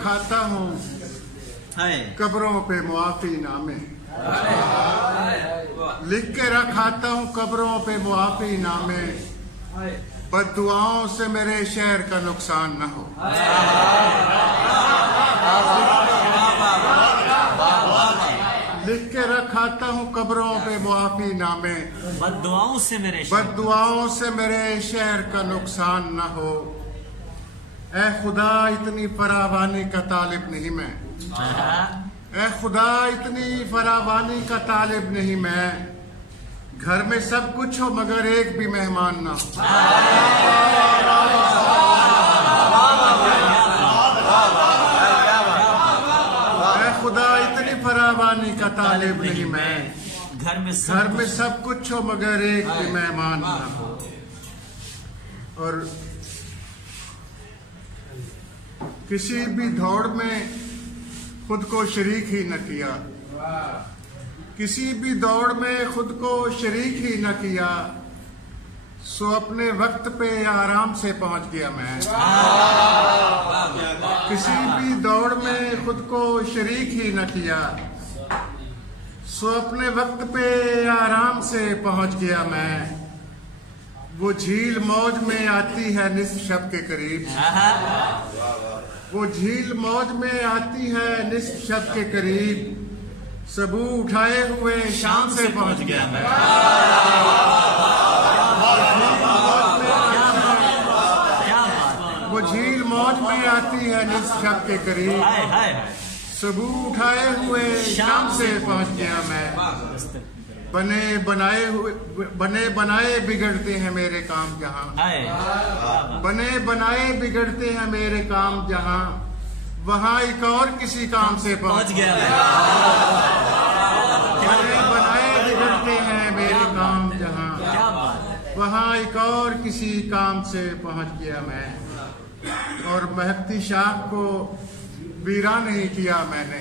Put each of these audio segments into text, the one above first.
रखाता हूँ कब्रों पे मुआफी नामे, लिख के रखाता हूँ कब्रों पे मुआफी नामे, बद्दुआओं से मेरे शहर का नुकसान न हो। लिख के रखाता हूँ कब्रों पे मुआफी नामे, बद्दुआओं से मेरे शहर का नुकसान न हो। ऐ खुदा इतनी फरावानी का तालिब नहीं मैं, ऐ खुदा इतनी फरावानी का तालिब नहीं मैं, घर में सब कुछ हो मगर एक भी मेहमान ना हो। ऐ खुदा इतनी फरावानी का तालिब नहीं मैं, घर में सब कुछ हो मगर एक भी मेहमान ना हो। और किसी भी दौड़ में खुद को शरीक ही न किया, किसी भी दौड़ में खुद को शरीक ही न किया, सो अपने वक्त पे आराम से पहुंच गया मैं। किसी भी दौड़ में खुद को शरीक ही न किया, सो अपने वक्त पे आराम से पहुंच गया मैं। वो झील मौज में आती है निस्फ शब के करीब, वो झील मौज में आती है निस्फ शब के करीब, सबू उठाए हुए शाम से पहुंच गया मैं। वो झील मौज में आती है निस्फ शब के करीब, सबू उठाए हुए शाम से पहुंच गया मैं। बने बनाए बिगड़ते हैं मेरे काम जहां, बने बनाए बिगड़ते हैं मेरे काम जहां, वहां एक और किसी काम से पहुंच गया। बने बनाए बिगड़ते हैं मेरे काम जहां, वहां एक और किसी काम से पहुंच गया मैं। और महकती शाख को वीरा नहीं किया मैंने,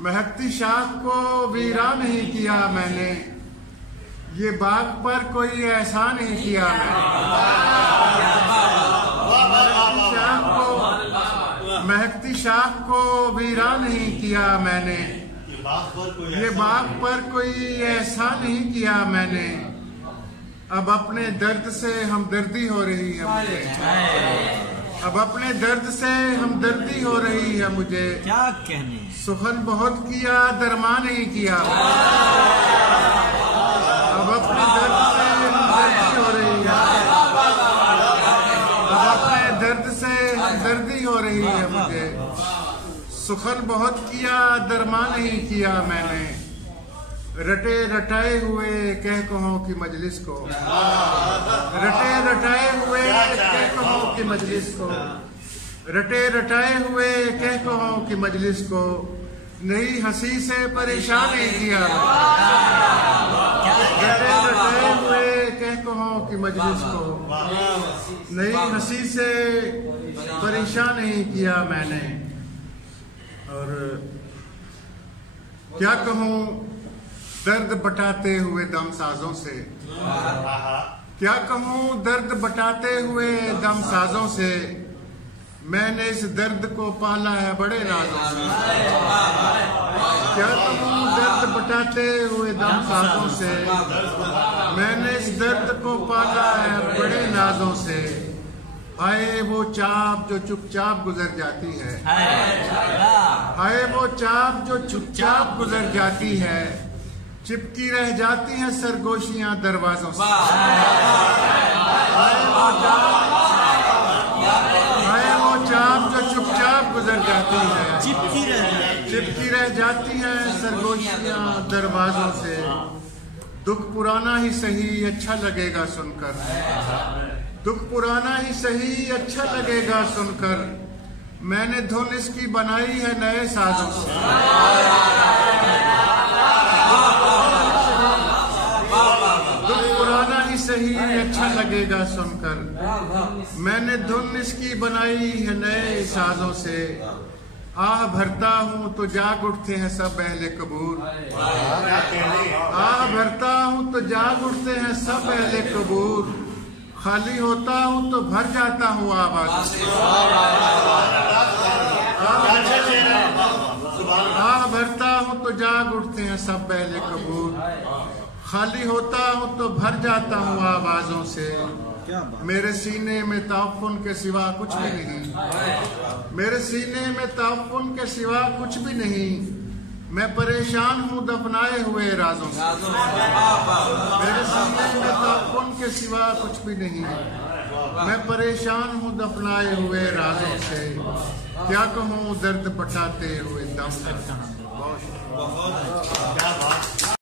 महकती शाख को वीरा नहीं किया मैंने, ये बाग पर कोई ऐसा नहीं किया मैंने। महकती शाख को वीरा नहीं किया मैंने, ये बाग पर कोई ऐसा नहीं किया मैंने। अब अपने दर्द से हमदर्दी हो रही है मुझे, अब अपने दर्द से हमदर्दी हो रही है मुझे। क्या कहने, सुखन बहुत किया दरमा नहीं किया, अब अपने दर्द से हमदर्दी हो रही है, अब अपने दर्द से हमदर्दी हो रही है मुझे। सुखन बहुत किया दरमा नहीं किया मैंने, रटे रटाए हुए कह कहो की मजलिस को, रटे रटाए हुए कह कहो की मजलिस को, रटे रटाए हुए कह कहो की मजलिस को, नई हंसी से परेशान नहीं किया। रटे रटाए हुए कह कहो की मजलिस को, नई हंसी से परेशान नहीं किया मैंने। और क्या कहूँ दर्द बटाते हुए दम साजों से, क्या कहूँ दर्द बटाते हुए दम साजों से, मैंने इस दर्द को पाला है बड़े नाजों से। क्या कहूँ दर्द बटाते हुए दम साजों से, मैंने इस दर्द को पाला है बड़े नाजों से। आए वो चाप जो चुपचाप गुजर जाती है, आए वो चाप जो चुपचाप गुजर जाती है, चिपकी रह जाती हैं सरगोशियां दरवाजों से। आए वो चाप जो चुपचाप गुजर जाती है, चिपकी रह जाती हैं सरगोशियां दरवाजों से। दुख पुराना ही सही अच्छा लगेगा सुनकर, दुख पुराना ही सही अच्छा लगेगा सुनकर, मैंने धुन इसकी बनाई है नए साजों से। सही अच्छा लगेगा सुनकर, मैंने धुन इसकी बनाई है नए साजों से। आह भरता हूँ तो जाग उठते हैं सब अहले कबूर, आह भरता हूँ तो जाग उठते हैं सब अहले कबूर, खाली होता हूँ तो भर जाता हूँ आवाज़ से। आह भरता हूँ तो जाग उठते हैं सब पहले कबूल, खाली होता हूँ तो भर जाता हूँ आवाजों से। मेरे सीने में ताउफ़ुन के सिवा कुछ भी नहीं, मेरे सीने में ताउफ़ुन के सिवा कुछ भी नहीं। मैं परेशान हूँ दफनाए हुए राजों से, मेरे सीने में ताउफ़ुन के सिवा कुछ भी नहीं। मैं परेशान हूँ दफनाए हुए राजों से, क्या कहूँ दर्द बटाते हुए दम। बहुत